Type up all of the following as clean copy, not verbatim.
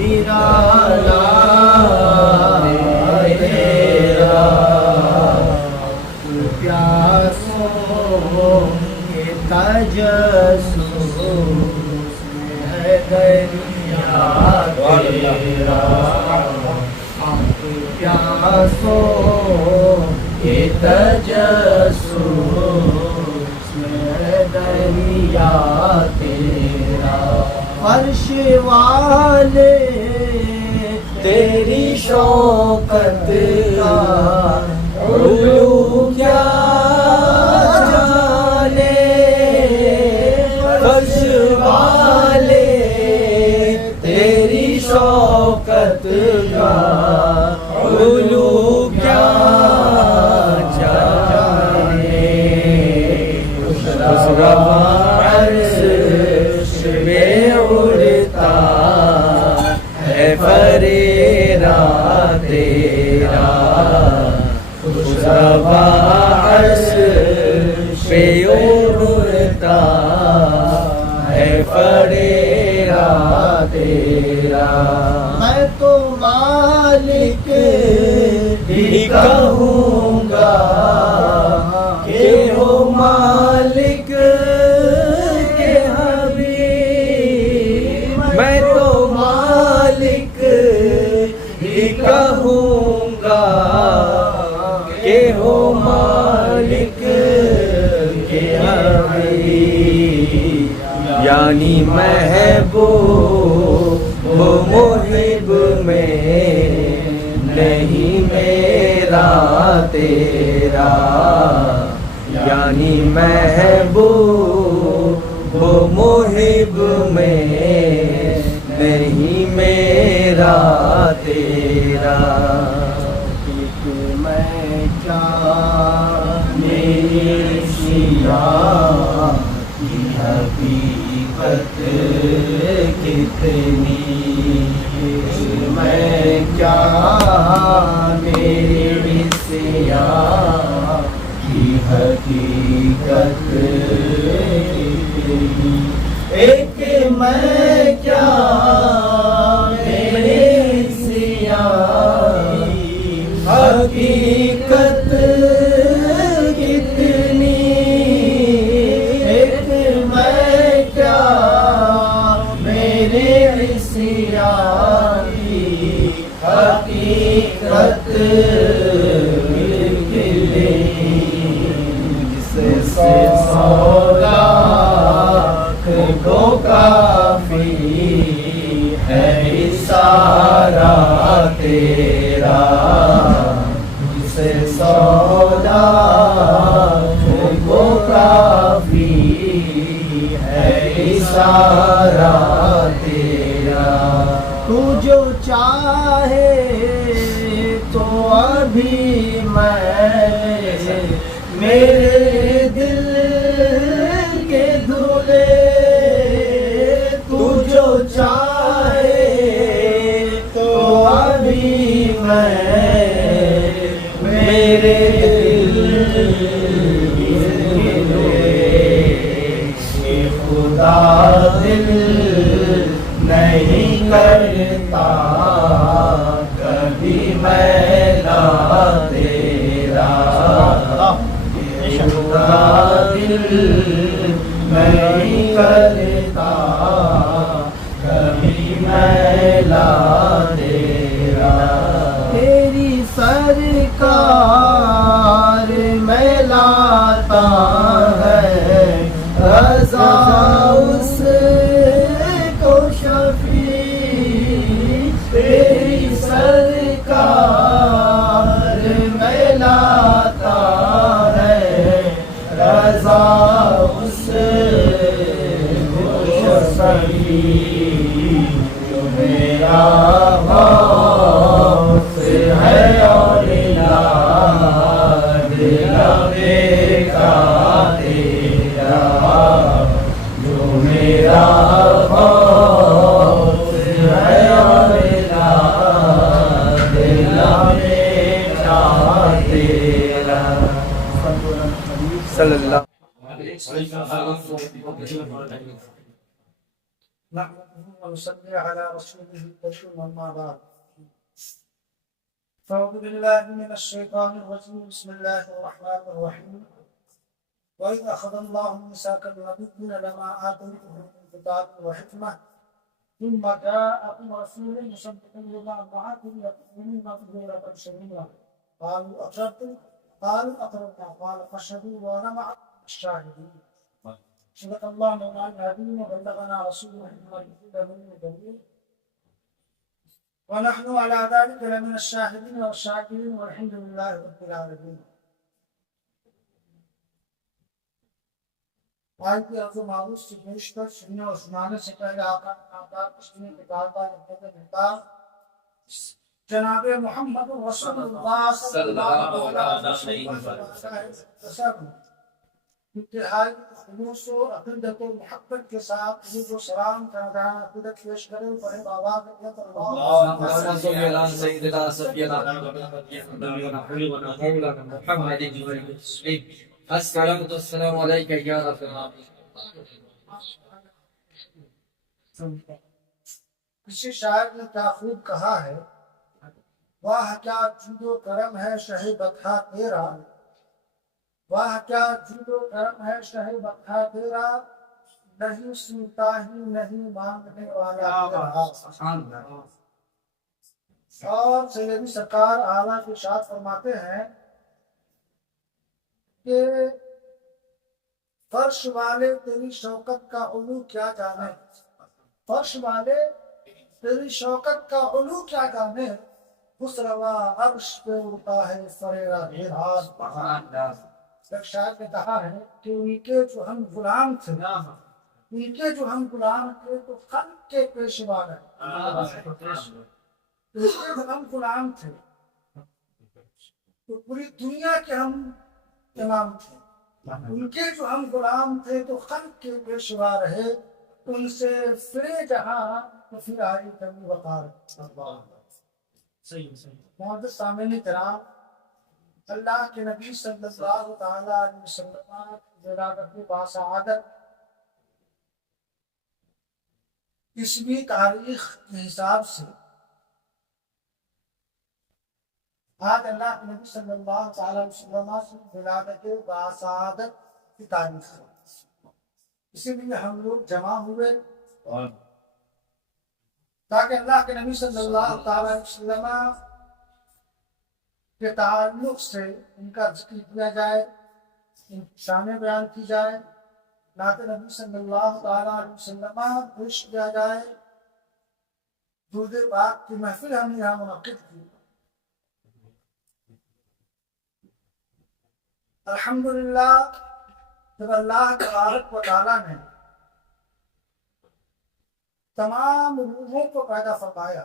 نرالا ہے تیرا پیاسوں کے تجسس ہے دریا تیرا پیاسوں کے تجسس ہے دریا تیرا عرش والے تیری شوقت کا علو کیا جانے عرش والے تیری شوقت کا علو کیا جانے عرش پہ اڑتا ہے فریرا تیرا خشروا عرش پہ اڑتا ہے فریرا تیرا میں تو مالک ہی کہوں گا کہ ہو مالک کے حبیب میں تو مالک ہی کہوں گا کہ ہو مالک کے حبیب یعنی محبوب محب میں نہیں میرا تیرا یعنی محبوب محب میں نہیں میرا تیرا ایک میں کیا میری سیاہ کی حقیقت کتنی میں کیا میری سیاہ کی حقیقت کتنی ایک میں کیا میری سیاہ حقیقت کتنی ایک میں کیا میرے سیاہ حقیقت کتنی جسے سولا کو کافی ہے اشارہ تیرا جسے سودا کو کافی ہے اشارہ تیرا تو جو چاہے تو ابھی میں میرے دل کے دھلے تو جو چاہے تو ابھی میں میرے دل کے دھلے خدا دل نہیں کرتا کبھی میلا تیرا خدا دل نہیں کرتا کبھی میلا تیرا تیری سرکار میں لاتا ہے رضا اس کو شفیع تیری سرکار میں لاتا ہے رضا اس کو شفیع جو میرا غوث ہے اور دل کا تیرا جو میرا غوث ہے اور دل کا تیرا صلی اللہ ونصلي على رسوله الكريم أما بعد أعوذ بالله من الشيطان الرجيم بسم الله الرحمن الرحيم وإذ أخذ الله ميثاق النبيين لما آتيتكم من كتاب وحكمة ثم جاءكم رسول مصدق لما معكم لتؤمنن به ولتنصرنه قالوا أقررتم قالوا أقررنا قال فاشهدوا وأنا مع الشاهدين صدق الله مولانا العظيم وبلغنا رسوله النبي ونحن على ذلك لمن الشاهدين والشاكرين والحمد لله رب العالمين. آج کی عرض و معروض سے پیش کر سننے اور سنانے سے پہلے آقا نامدار کشمیر کے کاربار مقدار جناب محمد رسول اللہ صلی اللہ علیہ وسلم انتہائی خلوص و عقیدت و محبت کے ساتھ درود و سلام کا عقیدت پیش کریں پڑھیں بابا اللهم صل على سيدنا سيدنا محمد السلام والسلام عليك يا رسول الله. کسی شاعر نے کیا خوب کہا ہے، واہ کیا جود و کرم ہے شہ بطحہ تیرا، واہ کیا جود و کرم ہے شہ بطحہ تیرا، نہیں سنتا ہی نہیں مانگنے والا تیرا. اور سیدی سرکار اعلیٰ کی ارشاد فرماتے ہیں کہ فرش والے تیری شوکت کا علو کیا جانے، فرش والے تیری شوکت کا علو کیا جانے، خسروا عرش پہ اڑتا ہے سریرا دھیران. ایک شاعر نے کہا ہے کہ ان کے جو ہم غلام تھے، ان کے جو ہم غلام تھے تو خلق کے پیشوا ہے، ان کے جو ہم غلام تھے تو پوری دنیا کے ہم امام تھے، ان کے جو ہم غلام تھے تو خلق کے پیشوا رہے، ان سے فرے جہاں تو پھر آئی کمی وقار. معزز سامعین کرام، اللہ کے نبی صلی اللہ تعالیٰ علیہ وسلم ولادت باسعادت عیسوی تاریخ کے حساب سے آج اللہ کے نبی صلی اللہ تعالیٰ علیہ وسلم کی ولادت باسعادت کی تاریخ ہے. اسی لیے ہم لوگ جمع ہوئے تاکہ اللہ کے نبی صلی اللہ تعالیٰ علیہ وسلم کے تعلق سے ان کا ذکر کیا جائے، ان کی شانیں بیان کی جائے، نعت نبی صلی اللہ تعالیٰ علیہ وسلم پیش کیا جائے. درود پاک کی محفل ہم نے یہاں منعقد کی. الحمدللہ جب اللہ تبارک و تعالیٰ نے تمام روحوں کو پیدا فرمایا،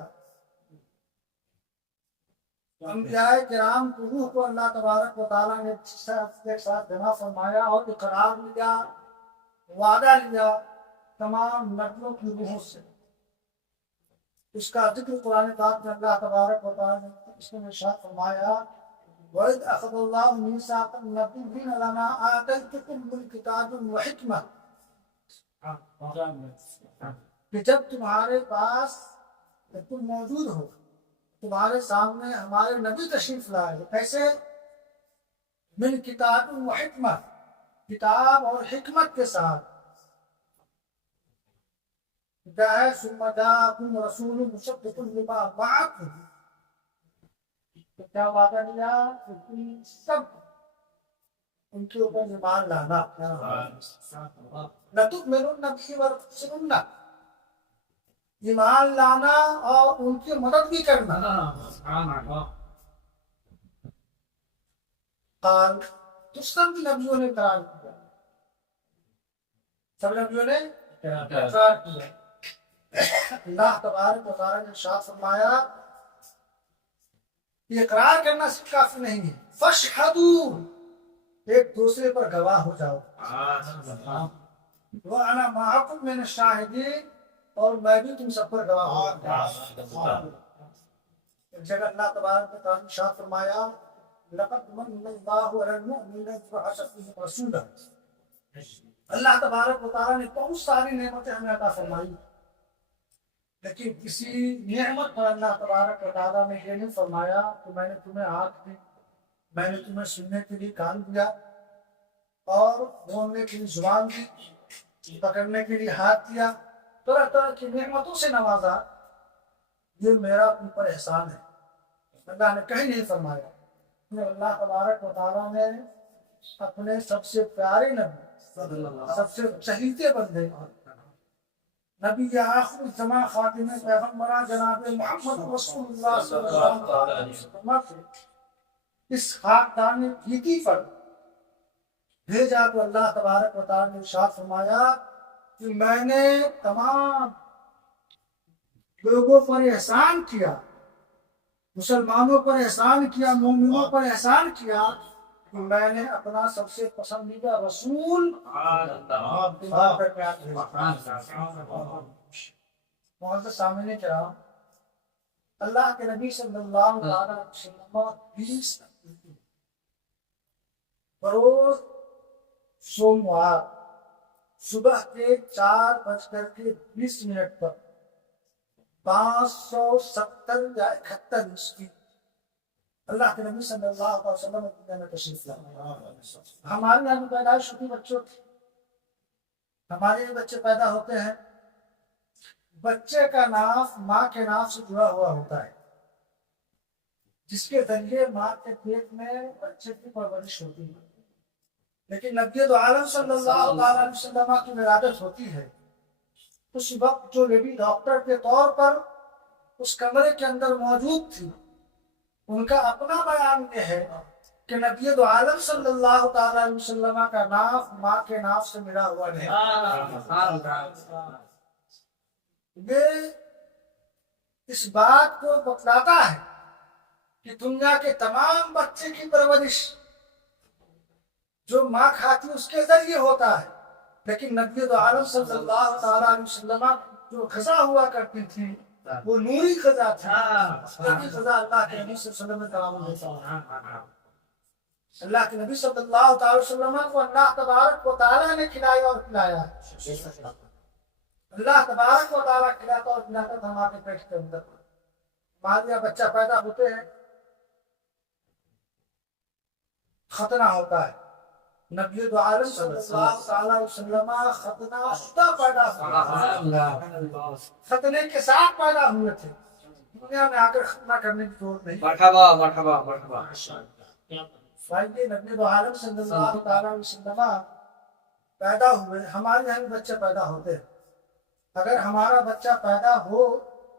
انبیاء کرام کی روح کو اللہ تبارک و تعالیٰ نے ایک ساتھ جمع فرمایا اور اقرار لیا، وعدہ لیا تمام نبیوں کی روحوں سے. اس کا ذکر قرآن پاک میں اللہ تبارک و تعالیٰ نے اس میں ارشاد فرمایا وَإِذْ أَخَذَ اللَّهُ مِيثَاقَ النَّبِيِّينَ لَمَا آتَيْتُكُم مِّن كِتَابٍ وَحِكْمَةٍ، کہ جب تمہارے پاس جب تم موجود ہو، تمہارے سامنے ہمارے نبی تشریف لائے. کیسے؟ من کتاب و حکمت، کتاب اور حکمت کے ساتھ. کیا ہے؟ ثم جاءکم رسول مصدق لما معکم. تو کیا وعدہ لیا کہ تم سب ان کے اوپر ایمان لانا. لتؤمنن به ولتنصرنہ، ایمان لانا اور ان کی مدد بھی کرنا. قال تو سب نبیوں نے اقرار کیا، سب نبیوں نے اقرار کیا. اللہ تبارک و تعالیٰ نے ارشاد فرمایا یہ اقرار کرنا صرف کافی نہیں ہے، فاشہدوا، ایک دوسرے پر گواہ ہو جاؤ. وَأَنَا مَعَكُم مِّنَ الشَّاهِدِينَ، اور میں بھی تم سب پر گواہ ہوں. ایک جگہ اللہ تبارک و تعالیٰ نے ارشاد فرمایا لَقَدْ مَنَّ اللَّهُ عَلَى الْمُؤْمِنِينَ إِذْ بَعَثَ فِيهِمْ رَسُولًا. اللہ تبارک و تعالیٰ نے بہت ساری نعمتیں ہمیں عطا فرمائی. لیکن کسی نعمت پر اللہ تبارک و تعالیٰ نے یہ نہیں فرمایا کہ میں نے تمہیں آنکھ دی، میں نے تمہیں سننے کے لیے کان دیا اور بولنے کے لیے زبان دی، پکڑنے کے لیے ہاتھ دیا، طرح طرح کی نعمتوں سے نوازا، یہ میرا تم پر احسان ہے۔ اللہ نے کہیں نہیں فرمایا کہ اللہ تبارک و تعالیٰ نے اپنے سب سے پیارے نبی، سب سے چہیتے بندے، نبی آخر الزمان خاتم پیغمبران جناب محمد رسول اللہ صلی اللہ علیہ وسلم سے اس خاکدان گیتی پر بھیجا تو اللہ تبارک و تعالیٰ نے ارشاد فرمایا کہ میں نے تمام لوگوں پر احسان کیا، مسلمانوں پر احسان کیا، مومنوں پر احسان کیا کہ میں نے اپنا سب سے پسندیدہ رسول معزز سامعین کرام، اللہ کے نبی صلی اللہ علیہ وسلم 20 بروز سوموار صبح کے 4:20 پر 570 یا 71 عیسوی اللہ کے نبی صلی اللہ علیہ وسلم دنیا میں تشریف لائے۔ ہمارے یہاں پیدائش ہوتی بچوں کی، ہمارے یہ بچے پیدا ہوتے ہیں، بچے کا نام ماں کے نام سے جڑا ہوا ہوتا ہے، جس کے ذریعے ماں کے پیٹ میں بچے کی پرورش ہوتی ہے۔ لیکن نبی دو عالم صلی اللہ علیہ وسلم کی ولادت ہوتی ہے، اس وقت جو نبی ڈاکٹر کے طور پر اس کمرے کے اندر موجود تھی، ان کا اپنا بیان یہ ہے کہ نبی دو عالم صلی اللہ تعالی علیہ وسلم کا نام ماں کے نام سے ملا ہوا ہے۔ یہ اس بات کو بتلاتا ہے کہ دنیا کے تمام بچے کی پرورش جو ماں کھاتی اس کے ذریعے ہوتا ہے، لیکن نبی دو عالم صلی اللہ تعالی علیہ وسلم جو غذا ہوا کرتی تھی وہ نوری غذا تھی، نوری غذا اللہ کے نبی صلی اللہ علیہ وسلم نے تعامل دیتا۔ اللہ کے نبی صلی اللہ تعالی وسلم کو اللہ تبارک و تعالی نے کھلایا اور پلایا، اللہ تبارک و تعالی کھلاتا اور پلاتا تھا ہمارے پیٹ کے اندر۔ ہمارے یہاں بچہ پیدا ہوتے ہیں، ختنہ ہوتا ہے، نبی دو عالم صلی اللہ تعالی علیہ وسلم ختنہ شدہ پیدا ہوئے، ختنے کے ساتھ پیدا ہوئے تھے، دنیا میں آ کر ختنہ کرنے کی ضرورت نہیں۔ مرحبا مرحبا مرحبا۔ بھائی نبی دو عالم صلی اللہ تعالی علیہ وسلم پیدا ہوئے، ہمارے یہاں بھی بچے پیدا ہوتے ہیں، اگر ہمارا بچہ پیدا ہو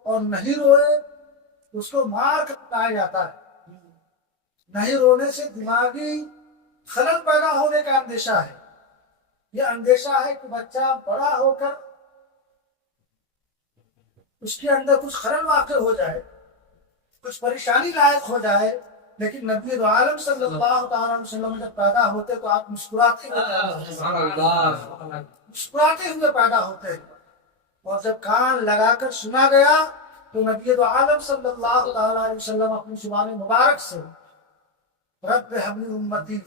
اور نہیں روئے اس کو مار کر پٹایا جاتا ہے، نہیں رونے سے دماغی خلل پیدا ہونے کا اندیشہ ہے، یہ اندیشہ ہے کہ بچہ بڑا ہو کر اس کے اندر کچھ خلل واقع ہو جائے، کچھ پریشانی لائق ہو جائے۔ لیکن نبی عالم صلی اللہ تعالی علیہ وسلم جب پیدا ہوتے تو آپ مسکراتے ہوئے پیدا ہوتے، اور جب کان لگا کر سنا گیا تو نبی عالم صلی اللہ تعالی علیہ وسلم اپنی زبان مبارک سے رب حبلی امتی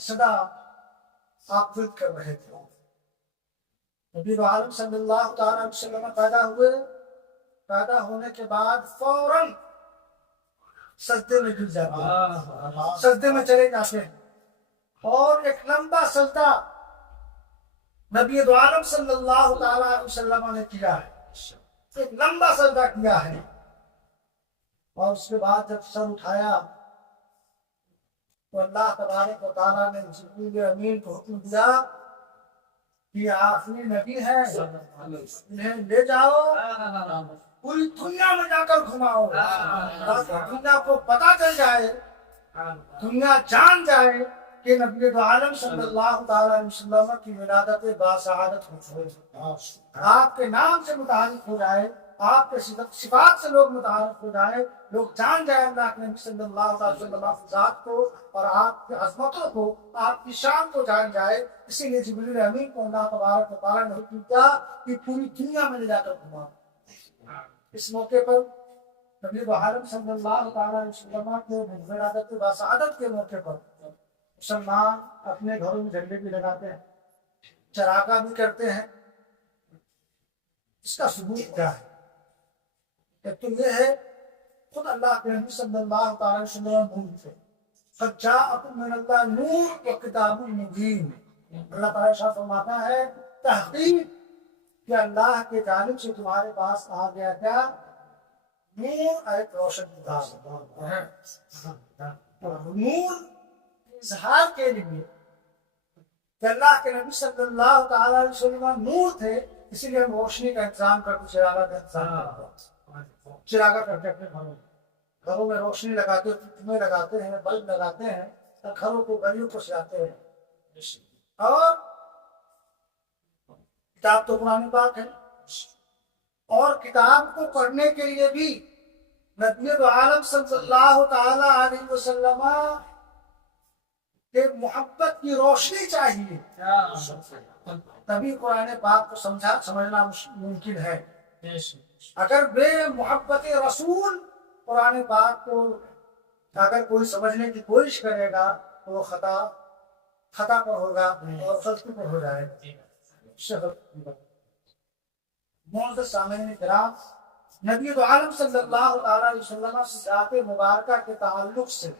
صدا آپ خود کر رہے تھے۔ نبی عالم صلی اللہ تعالی علیہ وسلم پیدا ہوئے، پیدا ہونے کے بعد فوراً سجدے میں گر جاتے ہیں، سجدے میں چلے جاتے ہیں، اور ایک لمبا سجدہ نبی عالم صلی اللہ تعالی علیہ وسلم نے کیا ہے، ایک لمبا سجدہ کیا ہے، اور اس کے بعد جب سر اٹھایا تو اللہ تبارک و تعالیٰ نے جبریل امین کو حکم دیا کہ آخری نبی ہے، انہیں لے جاؤ پوری دنیا میں جا کر گھماؤ، دنیا کو پتا چل جائے، دنیا جان جائے کہ نبی عالم صلی اللہ تعالی علیہ وسلم کی ولادت باسعادت ہو، آپ کے نام سے متعارف ہو جائے، آپ کے صفات سے لوگ متعارف ہو جائے، لوگ جان جائے اللہ کے نبی صلی اللہ علیہ وسلم کی ذات کو اور آپ کی عظمتوں کو، آپ کی شان کو جان جائے۔ اسی لیے جبریل امین کو اللہ تبارک و تعالیٰ نے حکم کیا کہ پوری دنیا میں لے جا کر گھماؤ۔ اس موقع پر نبی عالم صلی اللہ تعالی علیہ وسلم کے ولادت باسعادت کے موقع پر مسلمان اپنے گھروں میں جھنڈے بھی لگاتے ہیں، چراغاں بھی کرتے ہیں، اس کا ثبوت کیا ہے؟ ایک تو یہ ہے خود اللہ کے نبی صلی اللہ تعالی وسلم نور تھے، قد جاءکم من اللہ نور و کتاب مبین۔ اللہ تعالیٰ ارشاد فرماتا ہے تحقیق کہ اللہ کی جانب سے تمہارے پاس آ گیا کیا؟ نور، ایک روشن کتاب ہے۔ نور اظہار کے لیے کہ اللہ کے نبی صلی اللہ تعالی علیہ وسلم نور تھے، اسی لیے ہم روشنی کا انتظام کرتے، چراغا کا انتظام کرتے، چراغا کرتے اپنے گھروں میں روشنی لگاتے، میں لگاتے ہیں، بلب لگاتے ہیں، گھروں کو گلیوں کو سجاتے ہیں۔ اور کتاب تو قرآن پاک ہے، اور کتاب کو پڑھنے کے لیے بھی نبی عالم صلی اللہ تعالی علیہ وسلم کہ محبت کی روشنی چاہیے، تبھی قرآن پاک کو سمجھنا ممکن ہے۔ اگر بے محبت رسول قرآن پاک کو اگر کوئی سمجھنے کی کوشش کرے گا تو وہ خطا پر ہوگا اور غلطی پر ہو جائے گا۔ معزز سامعین کرام، نبی عالم صلی اللہ تعالی علیہ وسلم سے ذات مبارکہ کے تعلق سے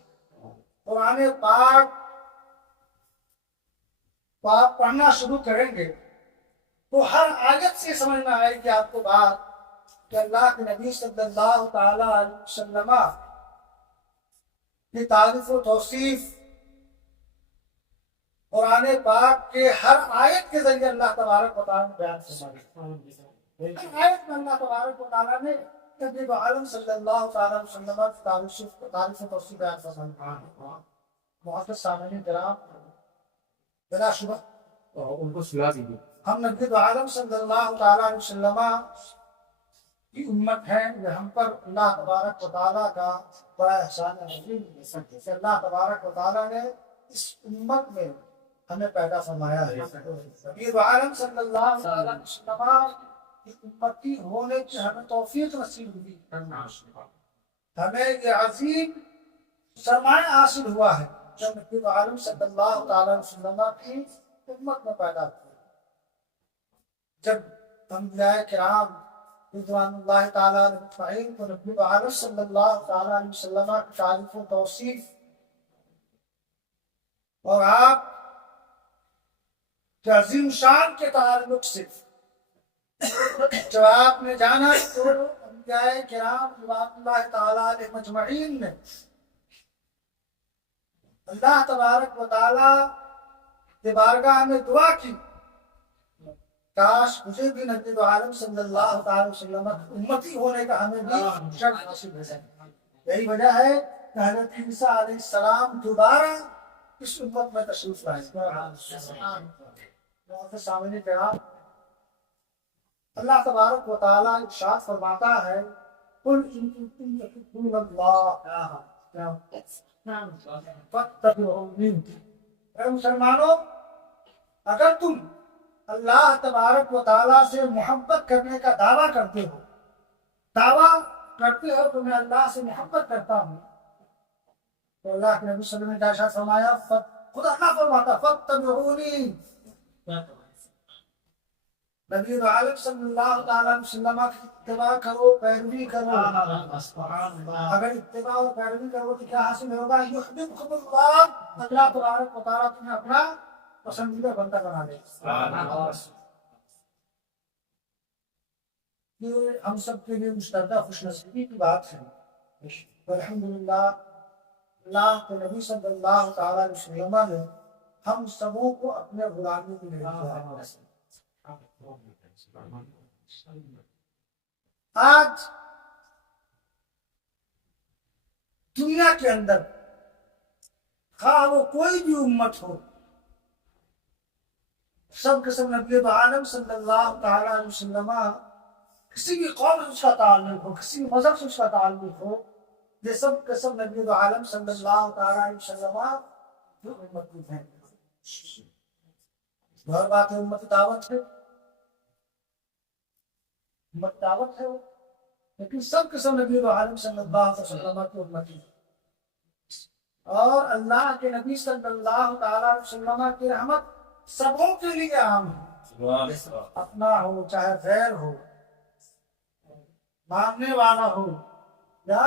قرآن پاک پڑھنا شروع کریں گے تو ہر آیت سے سمجھ میں آئے گی آپ کو بات کہ اللہ کے نبی صلی اللہ تعالی علیہ وسلم کی تعریف و توصیف قرآن پاک کے ہر آیت کے ذریعے اللہ تبارک و تعالیٰ نے بیان فرمائی۔ ہر آیت میں اللہ تبارک و تعالیٰ نے نبی عالم صلی اللہ تعالی علیہ وسلم کی تعریف و توصیف بیان فرمائی۔ معزز سامعین کرام، بلا شبہ ان کو سلا دیجیے۔ ہم نبی عالم صلی اللہ تعالی علیہ وسلم کی امت ہیں، یہ ہم پر اللہ تبارک و تعالیٰ کا بڑا احسان عظیم ہے کہ اللہ تبارک و تعالیٰ نے اس امت میں ہمیں پیدا فرمایا ہے۔ نبی عالم صلی اللہ تعالی علیہ وسلم کی امتی ہونے کی ہمیں توفیق نصیب ہوئی، ہمیں یہ عظیم سرمایہ حاصل ہوا ہے جب نبی عالم صلی اللہ تعالی علیہ وسلم کی امت میں پیدا ہوئی۔ جب انبیاء کرام رضوان اللہ تعالی علیہ اجمعین کو نبی عالم صلی اللہ تعالی علیہ وسلم کی تعریف و توصیف اور آپ کے عظیم شان کے تعلق سے جب آپ نے جانا تو انبیاء کرام رضوان اللہ تعالی علیہ اجمعین نے اللہ تبارک و تعالی کی بارگاہ میں دعا کی، کاش مجھے بھی نبی عالم صلی اللہ تعالی وسلم امتی ہونے کا ہمیں بھی شرف حاصل ہو جائے۔ یہی وجہ ہے کہ حضرت عیسیٰ علیہ السلام دوبارہ اس امت میں تشریف لائے۔ سامنے کرام، اللہ تبارک و تعالی ارشاد فرماتا ہے قل ان کنتم تحبون اللہ فاتبعونی، اے مسلمانوں اگر تم اللہ تبارک و تعالیٰ سے محبت کرنے کا دعویٰ کرتے ہو تو میں اللہ سے محبت کرتا ہوں، تو اللہ کے نبی صلی اللہ علیہ وسلم نے ارشاد فرمایا، خدا اللہ فرماتا فاتبعونی، نبی عالم صلی اللہ تعالی علیہ وسلم کی اتباع کرو، پیروی کرو۔ اگر اتباع اور پیروی کرو تو کیا حاصل ہوگا؟ یحببکم اللہ، اللہ تبارک و تعالیٰ تمہیں اپنا پسندیدہ بندہ بنا لے۔ یہ ہم سب کے لیے مشترکہ خوش نصیبی کی بات ہے۔ الحمدللہ اللہ کے نبی صلی اللہ تعالی علیہ وسلم نے ہم سبوں کو اپنے غلامی میں لے لیا۔ آج دنیا کے اندر خواہ وہ کوئی بھی امت ہو، سب قسم نبی عالم صلی اللہ تعالی علیہ وسلم کسی بھی قوم سے اس کا تعلق ہو، کسی بھی مذہب سے اس کا تعلق ہو، یہ سب قسم نبی عالم صلی اللہ تعالی علیہ وسلم جو امتی ہیں۔ اور بات ہے امت دعوت ہے، امت دعوت ہے وہ، لیکن سب قسم نبی عالم صلی اللہ علیہ وسلم کی امتی ہے۔ اور اللہ کے نبی صلی اللہ تعالی علیہ وسلم کی رحمت سبوں کے لیے عام ہے، اپنا ہو چاہے غیر ہو، ماننے والا ہو یا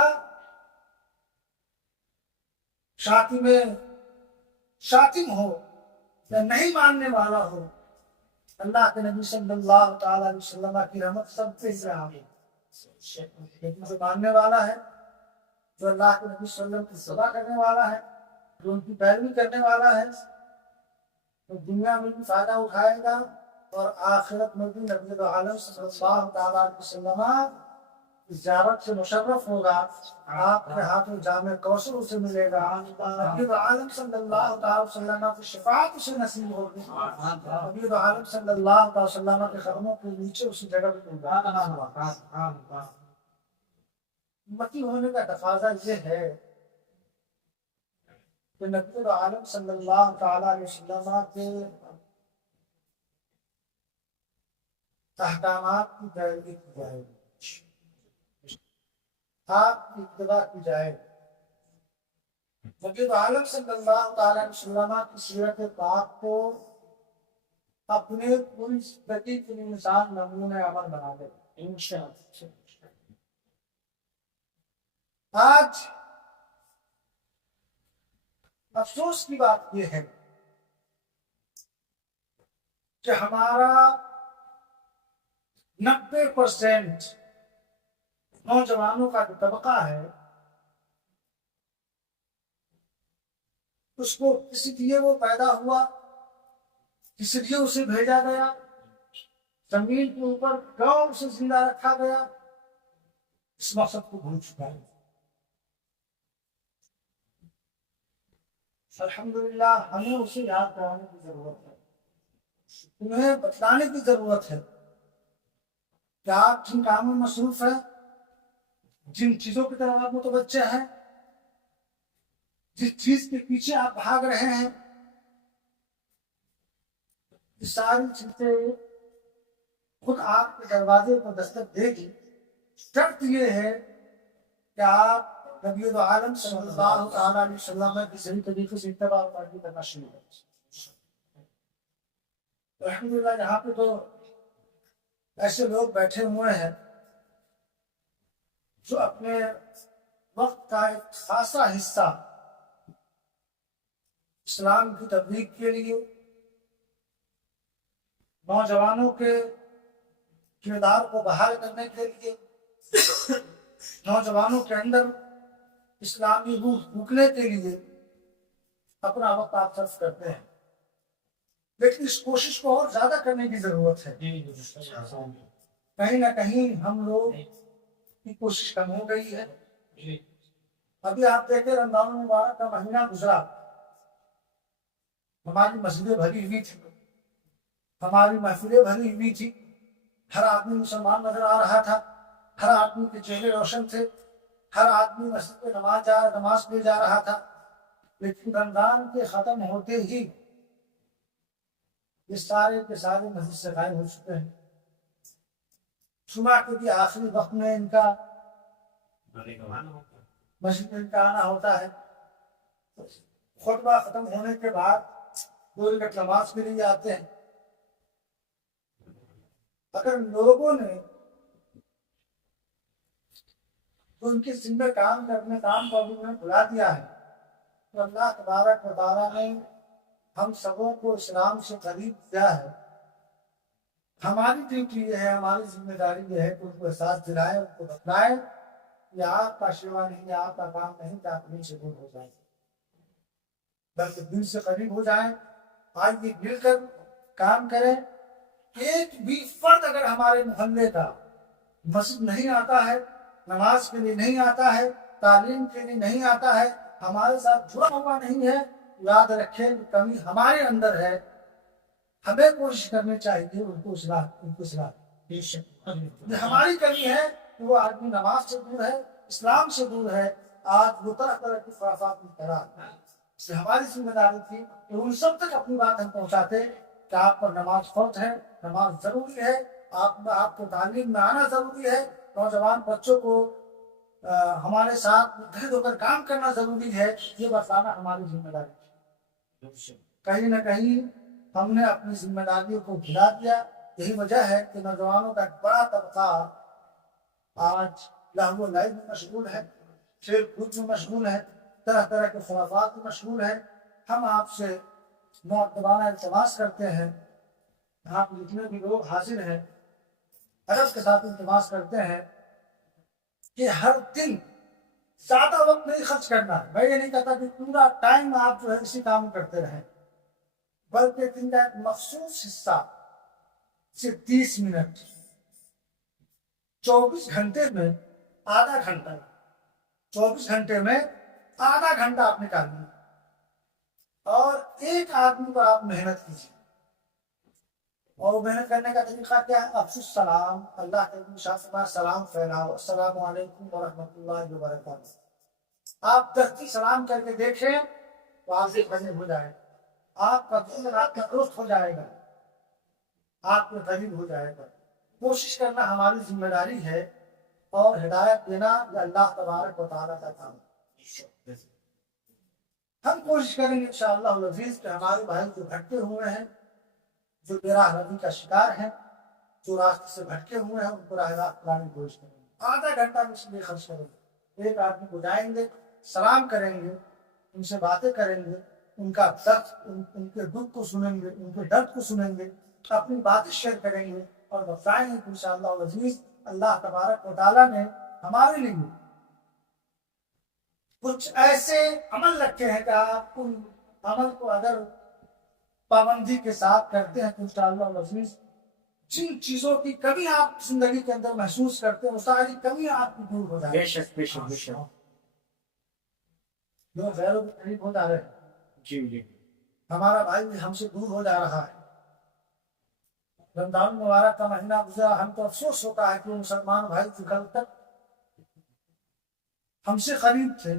شاتم ہو یا نہیں ماننے والا ہو، اللہ کے نبی صلی اللہ تعالی علیہ وسلم کی رحمت سب پہ عام ہے۔ لیکن جو ماننے والا ہے، جو اللہ کے نبی صلی اللہ علیہ وسلم کی اتباع کرنے والا ہے، جو ان کی پیروی کرنے والا ہے، تو دنیا میں بھی فائدہ اٹھائے گا اور آخرت میں بھی نبی دو عالم صلی اللہ تعالی علیہ وسلم زیارت سے مشرف ہوگا، آپ کے ہاتھوں جامع کوثر اسے ملے گا، نبی دو عالم صلی اللہ تعالی وسلم کی شفاعت اسے نصیب ہوگی، نبی دو عالم صلی اللہ تعالی وسلم کے قدموں کے نیچے اسی جگہ پہ ہوگا۔ امتی ہونے کا تقاضا یہ ہے کہ نبی دو عالم صلی اللہ تعالی علیہ وسلم کے احکامات کی پیروی کی جائے، آپ کی اتباع کی جائے، نبی عالم صلی اللہ تعالی علیہ وسلم کی سیرت پاک کو اپنے پوری زندگی کے لیے مثال نمونہ عمل بنا دے انشاءاللہ۔ آج افسوس کی بات یہ ہے کہ ہمارا 90% نوجوانوں کا جو طبقہ ہے، اس کو کسی لیے وہ پیدا ہوا، کس لیے اسے بھیجا گیا، زمین کے اوپر کیوں اسے زندہ رکھا گیا، اس مقصد کو بھول چکا ہے۔ الحمدللہ ہمیں اسے یاد کرانے کی ضرورت ہے، انہیں بتلانے کی ضرورت ہے کہ آپ جن کاموں میں مصروف ہیں، جن چیزوں کی طرف آپ متوجہ ہیں، جس چیز کے پیچھے آپ بھاگ رہے ہیں، یہ ساری چیزیں خود آپ کے دروازے پر دستک دے گی۔ شرط یہ ہے کہ آپ نبی عالم صلی اللہ تعالی علیہ وسلم کی صحیح طریقے سے اتباع اور پیروی کرنا شروع کریں۔ الحمدللہ یہاں پہ تو ایسے لوگ بیٹھے ہوئے ہیں جو اپنے وقت کا ایک خاصا حصہ اسلام کی تبلیغ کے لیے، نوجوانوں کے کردار کو بحال کرنے کے لیے، نوجوانوں کے اندر اسلامی روح پھونکنے کے لیے اپنا وقت آپ صرف کرتے ہیں، لیکن اس کوشش کو اور زیادہ کرنے کی ضرورت ہے۔ کہیں نہ کہیں ہم لوگ کی کوشش کم ہو گئی ہے۔ ابھی آپ دیکھیں رمضان المبارک کا مہینہ گزرا، ہماری مسجدیں بھری ہوئی تھی، ہماری محفلیں بھری ہوئی تھی، ہر آدمی مسلمان نظر آ رہا تھا، ہر آدمی کے چہرے روشن تھے، ہر آدمی مسجد پہ نماز پڑھ جا رہا تھا۔ لیکن رمضان کے ختم ہوتے ہی یہ سارے کے سارے مسجد سے غائب ہو چکے ہیں۔ جمعہ کے بھی آخری وقت میں ان کا مسجد میں کا آنا ہوتا ہے، خطبہ ختم ہونے کے بعد 2 رکعت نماز کے لیے آتے ہیں۔ اگر لوگوں نے ان کے ذمہ کام کرنے کام کو انہیں بلا دیا ہے تو اللہ تبارک و تعالیٰ نے ہم سبوں کو اسلام سے قریب کیا ہے۔ ہماری ڈیوٹی یہ ہے، ہماری ذمہ داری یہ ہے کہ ان کو احساس دلائے، ان کو بتلائے کہ آپ کا شیوا نہیں ہے، آپ کا کام نہیں کہ آپ دین سے دور ہو جائیں، بلکہ دین سے قریب ہو جائیں۔ آئیے مل کر کام کریں۔ ایک بھی فرد اگر ہمارے محلے کا مسجد نہیں آتا ہے، نماز کے لیے نہیں آتا ہے، تعلیم کے لیے نہیں آتا ہے، ہمارے ساتھ جڑا ہوا نہیں ہے، یاد رکھیں کہ کمی ہمارے اندر ہے، ہمیں کوشش کرنی چاہیے ان کو اصلاح۔ یہ ہماری کمی ہے کہ وہ آدمی نماز سے دور ہے، اسلام سے دور ہے، آج وہ طرح طرح کی خرافات میں پڑا۔ اس لیے ہماری ذمہ داری تھی کہ ان سب تک اپنی بات ہم پہنچاتے کہ آپ پر نماز فرض ہے، نماز ضروری ہے، آپ کو تعلیم میں آنا ضروری ہے، نوجوان بچوں کو ہمارے ساتھ متحد ہو کر کام کرنا ضروری ہے، یہ بتانا ہماری ذمہ داری ہے۔ کہیں نہ کہیں ہم نے اپنی ذمہ داریوں کو بھلا دیا۔ یہی وجہ ہے کہ نوجوانوں کا ایک بڑا طبقہ آج لہو و لعب میں مشغول ہے، کھیل کود میں مشغول ہے، طرح طرح کے خرافات میں مشغول ہے۔ ہم آپ سے معتبانہ التماس کرتے ہیں، آپ جتنے بھی لوگ حاضر ہیں عرض کے ساتھ التماس کرتے ہیں کہ ہر دن زیادہ وقت نہیں خرچ کرنا ہے۔ میں یہ نہیں کہتا کہ پورا ٹائم آپ جو ہے اسی کام کرتے رہیں، بلکہ دن کا ایک مخصوص حصہ صرف 30 منٹ 24 گھنٹے میں آدھا گھنٹہ 24 گھنٹے میں آدھا گھنٹہ آپ نکالیے اور ایک آدمی پر آپ محنت کیجیے۔ اور محنت کرنے کا طریقہ کیا ہے؟ افشوا السلام، اللہ کے نبی صلی اللہ علیہ وسلم سلام پھیلاؤ، السلام علیکم ورحمۃ اللہ وبرکاتہ۔ آپ 10 سلام کر کے دیکھیں تو آپ سے قریب ہو جائے گا، آپ کا دل آپ کا دوست ہو جائے گا، آپ کے قریب ہو جائے گا۔ کوشش کرنا ہماری ذمہ داری ہے اور ہدایت دینا یہ اللہ تبارک و تعالیٰ کا کام ہے۔ ہم کوشش کریں گے انشاءاللہ العزیز کہ ہمارے بھائی جو بھٹکے ہوئے ہیں، جو براہ روی کا شکار ہیں، جو راستے سے بھٹکے ہوئے ہیں، ان کو راہ راست لانے کی کوشش کریں گے۔ آدھا گھنٹہ ہم اس لیے خرچ کریں گے، ایک آدمی کو جائیں گے، سلام کریں گے، ان سے باتیں کریں گے، ان کا درد، ان کے دکھ کو سنیں گے، ان کے درد کو سنیں گے، اپنی باتیں شیئر کریں گے اور بتائیں گے کہ انشاءاللہ العزیز اللہ تبارک و تعالیٰ نے ہمارے لیے کچھ ایسے عمل رکھے ہیں کہ آپ ان عمل کو اگر پابندی کے ساتھ کرتے ہیں تو انشاءاللہ العزیز جن چیزوں کی کمی آپ زندگی کے اندر محسوس کرتے ہیں وہ ساری کمی آپ کی دور ہو جائے گی۔ بے شک بے شک بے شک۔ جو غیروں کے قریب ہو جا رہے ہیں، جی جی ہمارا بھائی بھی ہم سے دور ہو جا رہا ہے۔ رمضان مبارک کا مہینہ گزرا، ہم کو افسوس ہوتا ہے کہ وہ مسلمان بھائی جو کل تک ہم سے قریب تھے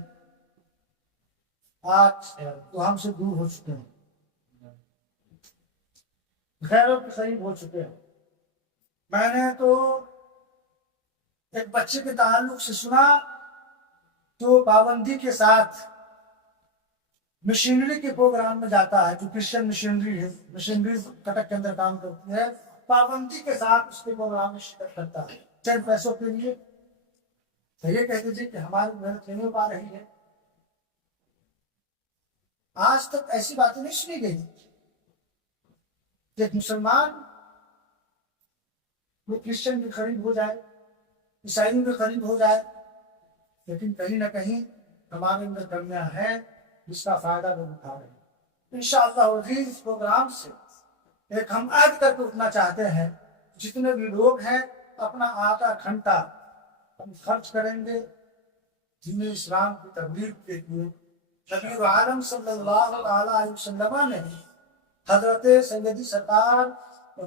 آج تو ہم سے دور ہو چکے ہیں، غیروں کے قریب ہو چکے ہیں۔ میں نے تو ایک بچے کے تعلق سے سنا جو پابندی کے ساتھ مشینری کے پروگرام میں جاتا ہے، جو کرسچن مشینری ہے، مشینریز کٹک کے اندر کام کرتی ہے، پابندی کے ساتھ اس کے پروگرام میں شرکت کرتا ہے چند پیسوں کے لیے۔ تو یہ کہہ دیجیے کہ ہماری محنت نہیں ہو پا رہی ہے۔ آج تک ایسی باتیں نہیں سنی گئی کہ ایک مسلمان وہ کرسچن کے قریب ہو جائے، عیسائیوں کے قریب ہو جائے، لیکن کہیں نہ کہیں ہمارے اندر کمیاں ہیں جس کا فائدہ وہ اٹھا رہے ہیں۔ انشاءاللہ العزیز اس پروگرام سے ایک ہم عہد کر کے اٹھنا چاہتے ہیں، جتنے بھی لوگ ہیں اپنا آدھا گھنٹہ ہم خرچ کریں گے دین اسلام کی تبلیغ کے لیے۔ نبی عالم صلی اللہ علیہ وسلم نے حضرت سیدی سرکار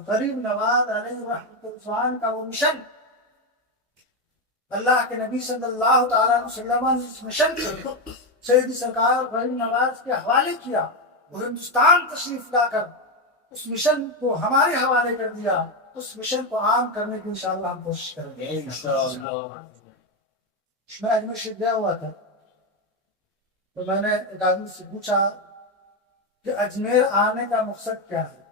غریب نواز علیہ رحمۃ اللہ کا وہ مشن، اللہ کے نبی صلی اللہ تعالیٰ علیہ وسلم نے اس مشن کو سیدی سرکار غریب نواز کے حوالے کیا۔ وہ ہندوستان تشریف لا کر اس مشن کو ہمارے حوالے کر دیا۔ اس مشن کو عام کرنے کی انشاءاللہ ہم کوشش کریں گے۔ میں اجمیر شریف گیا ہوا تھا تو میں نے ایک آدمی سے پوچھا کہ اجمیر آنے کا مقصد کیا ہے؟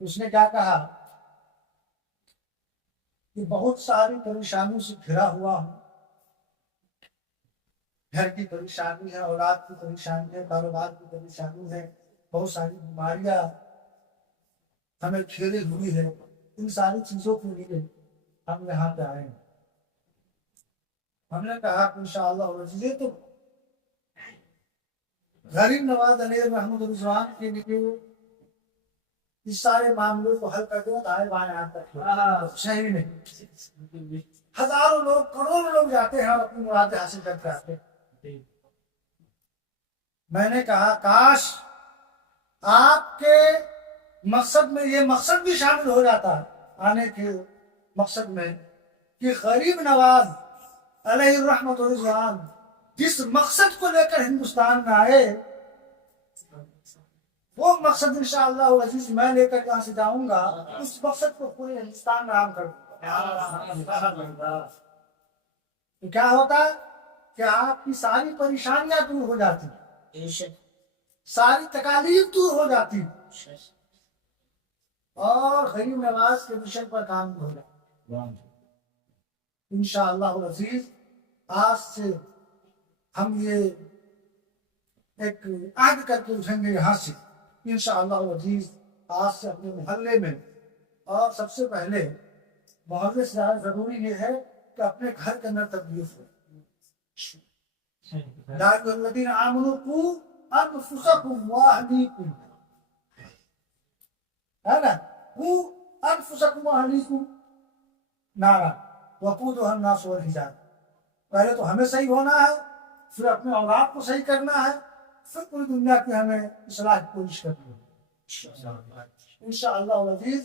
اس نے کیا کہا کہ بہت ساری پریشانیوں سے گھرا ہوا ہوں، گھر کی پریشانی ہے، اولاد کی پریشانی ہے، کاروبار کی پریشانی ہے، بہت ساری بیماریاں ہمیں گھیرے ہوئی ہے، ان ساری چیزوں کے لیے ہم یہاں پہ آئے ہیں۔ ہم نے کہا کہ انشاءاللہ یہ تو غریب نواز علیہ رحمۃ الرضوان کے لیے اس سارے معاملوں کو حل کر دو، دائیں بائیں ہاتھ تک صحیح نہیں۔ ہزاروں لوگ، کروڑوں لوگ جاتے ہیں اور اپنی مرادیں حاصل کرتے آتے ہیں۔ میں نے کہا کاش آپ کے مقصد میں یہ مقصد بھی شامل ہو جاتا ہے آنے کے مقصد میں کہ غریب نواز علیہ الرحمۃ الرضوان جس مقصد کو لے کر ہندوستان میں آئے، وہ مقصد انشاءاللہ العزیز میں لے کر یہاں سے جاؤں گا، اس مقصد کو پورے ہندوستان میں عام کر دوں گا۔ تو کیا ہوتا کہ آپ کی ساری پریشانیاں دور ہو جاتی، ساری تکالیف دور ہو جاتی اور غریب نواز کے مشن پر کام ہو جاتا۔ انشاءاللہ العزیز آج سے ہم یہ ایک عہد کر کے اٹھیں گے یہاں سے انشاءاللہ العزیز آج سے اپنے محلے میں، اور سب سے پہلے محلے سے زیادہ ضروری یہ ہے کہ اپنے گھر کے اندر تبلیغ ہو. یا ایھا الذین آمنوا قوا انفسکم واہلیکم، ہے نا، قوا انفسکم واہلیکم نعرہ وقودها الناس والحجارہ. پہلے تو ہمیں صحیح ہونا ہے، پھر اپنے اولاد کو صحیح کرنا ہے، پھر پوری دنیا کی ہمیں اصلاح کی کوشش کرنی ہے. انشاءاللہ العزیز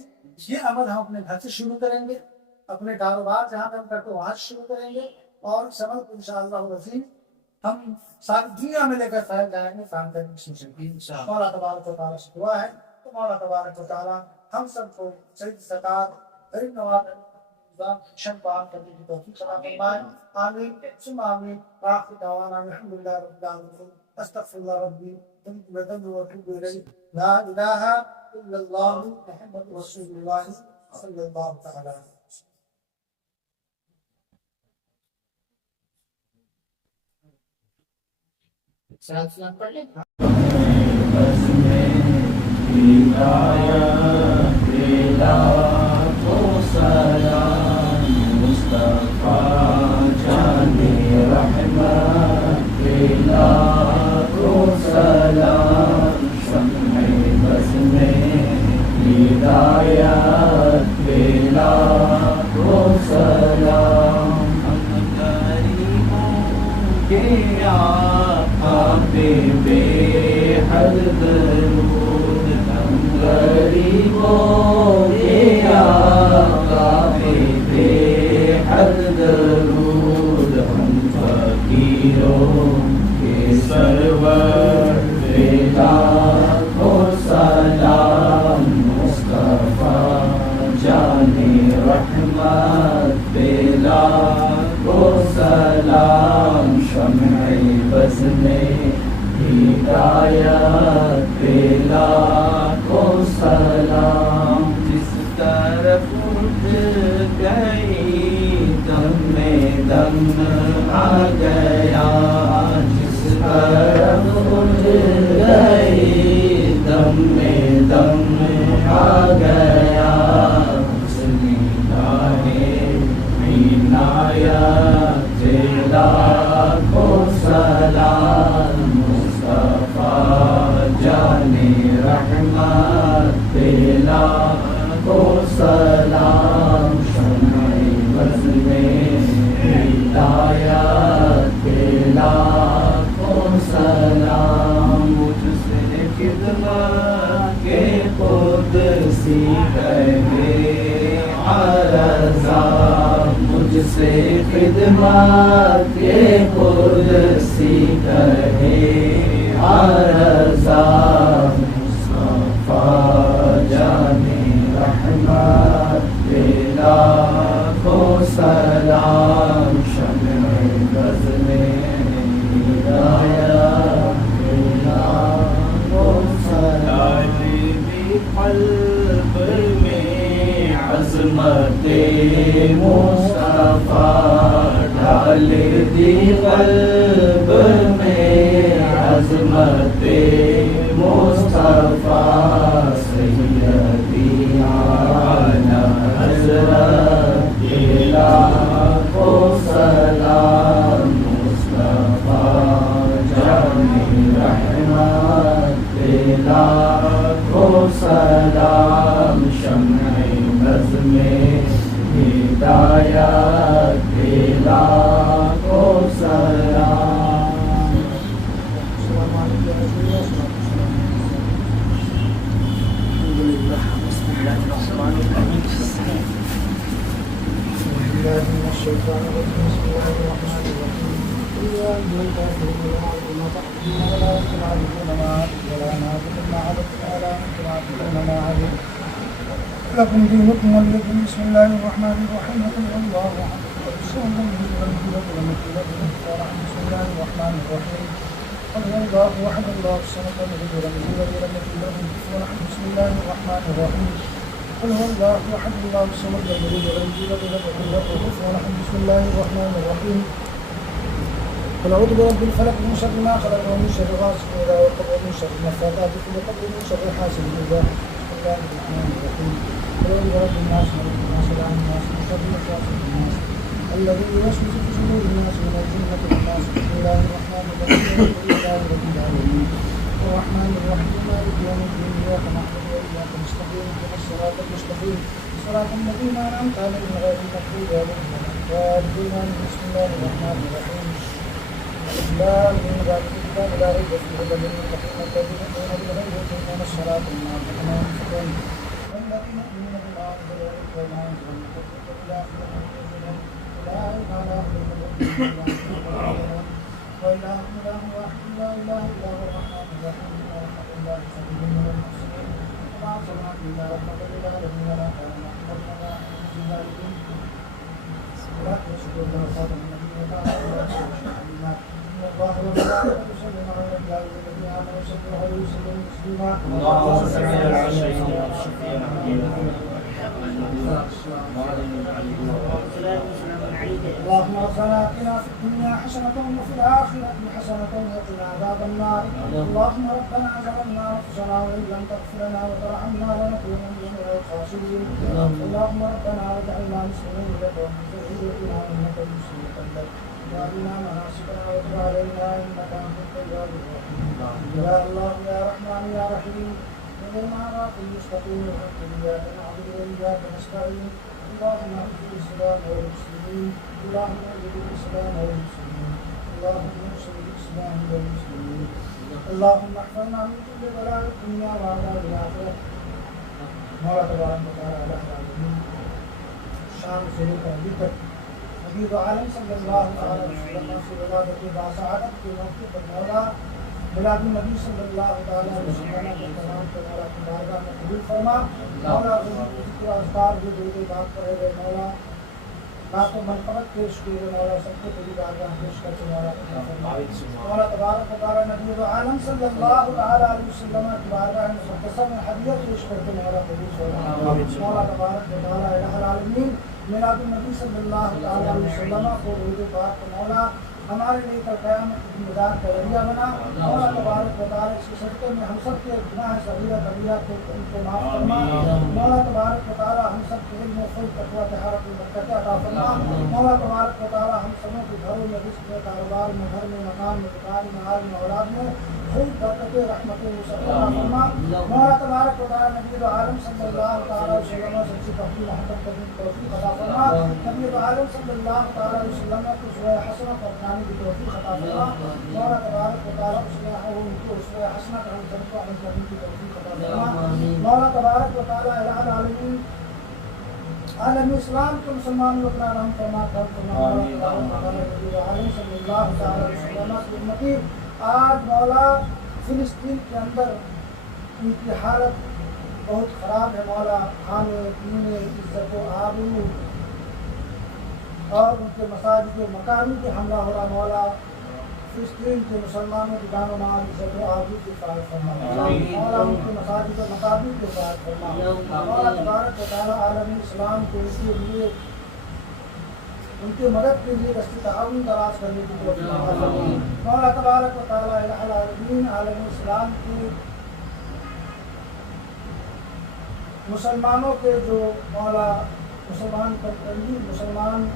یہ عمل ہم اپنے گھر سے شروع کریں گے، اپنے کاروبار جہاں پہ ہم کرتے ہیں وہاں سے شروع کریں گے، اور اس عمل کو انشاءاللہ العزیز ہم ساری دنیا میں لے کر پھیل جائیں گے، کام کرنے کی کوشش کی. مولا تبارک و تعالیٰ سے دعا ہے تو مولا تبارک و تعالیٰ ہم سب کو صحیح زکوٰۃ غریب نواز شن پاک کرنے کی توفیق عطا فرمائے. آمین ثم آمین. آخر دعوانا الحمدللہ رب العالمین. استغفر اللہ ربی واتوب الیہ. لا الہ الا اللہ محمد رسول اللہ صلی اللہ تعالی علیہ وسلم. سلام پڑھ لیں. بس میں ہدایت دلا تو سلام مصطفیٰ جانے رحمت دلا تو سلام شمع بس میں ہدایت دلا تو سلام. ہم غریبوں کے بے حد درود، ہم غریبوں کے آقا پہ بے حد درود، ہم فقیروں کے سرور پہ لاکھوں سلام مصطفیٰ جانے رحمت پہ لاکھوں سلام شمع بس میں ہدایت پہ لاکھوں سلام. جس طرف اٹھ گئی دم میں دم آ گیا، جس طرف اٹھ گئی دم میں دم آ گیا، اس نگاہ عنایت لاکھوں سلام مصطفیٰ جانے رحمت پہ لاکھوں سلام شمع بز میں ہدایت پہ لاکھوں سلام. مجھ سے خدمت کے قدسی کہے عرضا، مجھ سے خدمت کے قدسی کہے عرضا مصطفیٰ جانے رحمت پہ لاکھوں سلام شمع بز میں ہدایت پہ لاکھوں سلام. قلب میں عظمت مصطفیٰ ڈال دی، قلب میں عظمت مصطفیٰ سیدی اعلیٰ حضرت لاکھوں سلام مصطفیٰ جانے رحمت لاکھوں سلام شمع بز میں ہدایت لاکھوں سلام. الحمدللہ بسم اللہ الرحمن الرحیم. بالله من الشيطان الرجيم. بسم الله الرحمن الرحيم. يا أيها الكافرون لا أعبد ما تعبدون ولا أنتم عابدون ما أعبد ولا أنا عابد ما عبدتم ولا أنتم عابدون ما أعبد لكم دينكم ولي دين. بسم الله الرحمن الرحيم. قل هو الله أحد الصمد لم يلد ولم يولد ولم يكن له كفوا أحد. بسم الله الرحمن الرحيم. قل هو الله أحد الله الصمد لم يلد ولم يولد ولم يكن له كفوا أحد. بسم الله الرحمن الرحيم. قل هو الله احد الله الصمد لم يلد ولم يولد ولم يكن له كفوا احد. بسم الله الرحمن الرحيم. قل اعوذ برب الفلق من شر ما خلق ومن شر غاسق اذا وقب ومن شر النفاثات في العقد ومن شر حاسد اذا حسد. بسم الله الرحمن الرحيم. قل اعوذ برب الناس ملك الناس اله الناس من شر الوسواس الناس الذي يوسوس في صدور الناس من الجنة والناس. بسم الله الرحمن الرحيم. الحمد لله رب العالمين الرحمن الرحيم مالك يوم الدين اياك نعبد واياك نستعين اهدنا الصراط المستقيم صراط الذين انعمت عليهم غير المغضوب عليهم ولا الضالين. بسم الله الرحمن الرحيم. لا من ذلك الكتاب لا ريب فيه هدى للمتقين الذين يؤمنون بالغيب ويقيمون الصلاة ومما رزقناهم ينفقون والذين يؤمنون بما انزل اليك وما انزل من قبلك والاخرة هم يؤمنون اولئك على هدى من ربهم وإلهكم إله واحد لا إله إلا هو الرحمن الرحيم. ورحمة الله خير من المحسنين وما أرسلناك إلا رحمة للعالمين ولا كان محمد ولا أحد في ذلك ولا تشكر الله خاتم النبي وتعالى ولا تشكر الله إن الله وملائكته يصلون على النبي يا أيها الذين آمنوا صلوا عليه وسلموا تسليما. اللهم صل على سيدنا وشفيعنا اللهم ربنا آتنا في الدنيا حسنة وفي الآخرة حسنة وقنا عذاب النار. اللهم ربنا ظلمنا أنفسنا وإن لم تغفر لنا وترحمنا لنكونن من الخاسرين. اللهم ربنا واجعلنا مسلمين لك ومن ذريتنا إنك مسلم لك وأرنا مناسكنا وتب علينا إنك أنت التواب الرحيم. يا الله يا رحمن يا رحيم اهدنا صراط المستقيم إياك نعبد وإياك نستعين. اللهم اعز الإسلام والمسلمين اللهم اعز الإسلام والمسلمين اللهم انصر الإسلام والمسلمين اللهم احفظنا من كل بلاء الدنيا وعذاب الآخرة. مولا تبارک و تعالی علیہ العالمین شام سے لے کر ابھی تک حبیب عالم صلی اللہ علیہ وسلم سے ولادت باسعادت کے موقع پر مولا میلاد النبی صلی اللہ علیہ وسلم کے تمام کو مولا کی بارگاہ میں قبول فرما. مولا ذکر اذکار جو درود پاک پڑھے گئے مولا نعت و منقبت پیش کیے گئے مولا سب کو تیری بارگاہ پیش کر کے مولا عطا فرما. مولا تبارک و تعالی نبی عالم صلی اللہ علیہ وسلم کی بارگاہ میں مختصر میں ہدیہ پیش کر کے مولا قبول فرما. مولا تبارک و تعالی الہ العالمین میلاد النبی صلی اللہ علیہ وسلم کو درود پاک مولا ہمارے لیے کل قیامت کی مدار کا ذریعہ بنا. مولا تبارک و تعالی اس کے صدقے میں ہم سب کے گناہ صغیرہ کبیرہ کو ان کو معاف فرما. مولا تبارک و تعالی ہم سب کے علم و خلق تقویٰ طہارت و برکت عطا فرما. مولا تبارک و تعالی ہم سبوں کے گھروں میں رزق میں کاروبار میں گھر میں مکان میں دکان میں مال میں اولاد میں خوب برکت رحمت و عطا فرما. مولا تبارک و تعالی نبی عالم صلی اللہ علیہ وسلم سے تقوی محبت کرنے کی توفیق عطا فرما. نبی عالم صلی اللہ علیہ وسلم کو اسوہ حسنہ پر اپنانے کی توفیق عطا فرما. مولا تبارک و تعالی اسوہ حسنہ پر ہم سب کو عمل کرنے کی توفیق عطا فرما. مولا تبارک و تعالی الہ العالمین عالم اسلام کے مسلمانوں کو اپنا رحم فرما کر فرما. مولا تبارک و تعالی نبی عالم صلی اللہ علیہ وسلم کی امتی آج مولا فلسطین کے اندر ان کی حالت بہت خراب ہے. مولا کھانے پینے عزت و آبرو اور ان کے مساجد و مکانی پہ حملہ ہو رہا. مولا فلسطین کے مسلمانوں کی جان و مال عزت و آبرو کی حفاظت فرما. مولا ان کے مساجد و مقابر کی حفاظت فرما. مولا تبارک و تعالی عالم اسلام کو اس کے لیے ان کی مدد کے لیے دست تعاون دراز کرنے کی توفیق عطا فرما. مولا تبارک و تعالی الہ العالمین عالم اسلام کے مسلمانوں کے جو مولا مسلمان مسلمان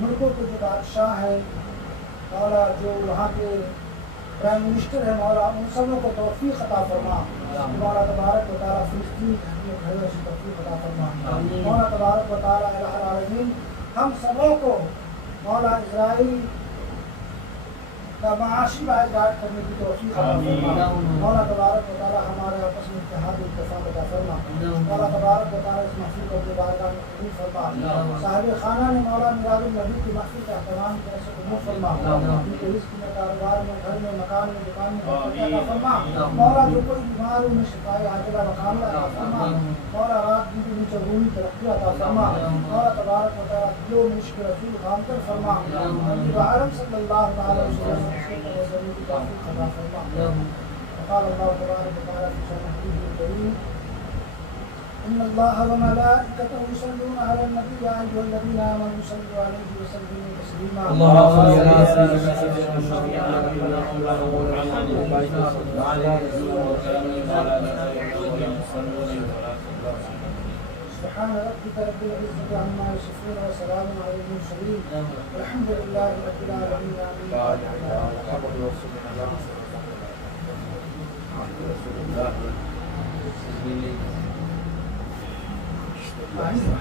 ملکوں کے جو بادشاہ ہیں مولا جو وہاں کے پرائم منسٹر ہیں مولا ان سبوں کو توفیق عطا فرما. مولا تبارک و تعالی فلسطین کے گھروں سے توفیق عطا فرما. مولا تبارک و تعالی الہ العالمین ہم سبوں کو مولا اسرائیل کا معاشی باعث کرنے کی توفیق عطا فرما. مولا تبارک و تعالی ہمارے آپس میں اتحاد و اتفاق عطا فرما. مولا تبارک و تعالی اس محفل کو اپنے بارگاہ میں قبول فرما. صاحب خانہ نے مولا میلاد النبی کی محفل کا اہتمام کیا سے قبول فرما. ان کے رزق میں کاروبار میں گھر میں مکان میں دکان میں برکت عطا فرما. مولا جو کوئی بیمار ہو میں شفا عاجلہ و کاملہ عطا فرما. مولا رات دن کی نیچے رومی ترقی عطا فرما. مولا تبارک و تعالی دلوں میں عشق رسول خام کر فرما. نبی عالم صلی اللہ علیہ وسلم قال الله تبارك وتعالى في شرح الكريم إن الله وملائكته يصلون على النبي يا أيها الذين آمنوا صلوا عليه وسلموا تسليما. اللهم صل على سيدنا سيدنا محمد وعلى سبحان ربك رب العزة عما يصفون وسلام على المرسلين والحمد لله رب العالمين. آمين.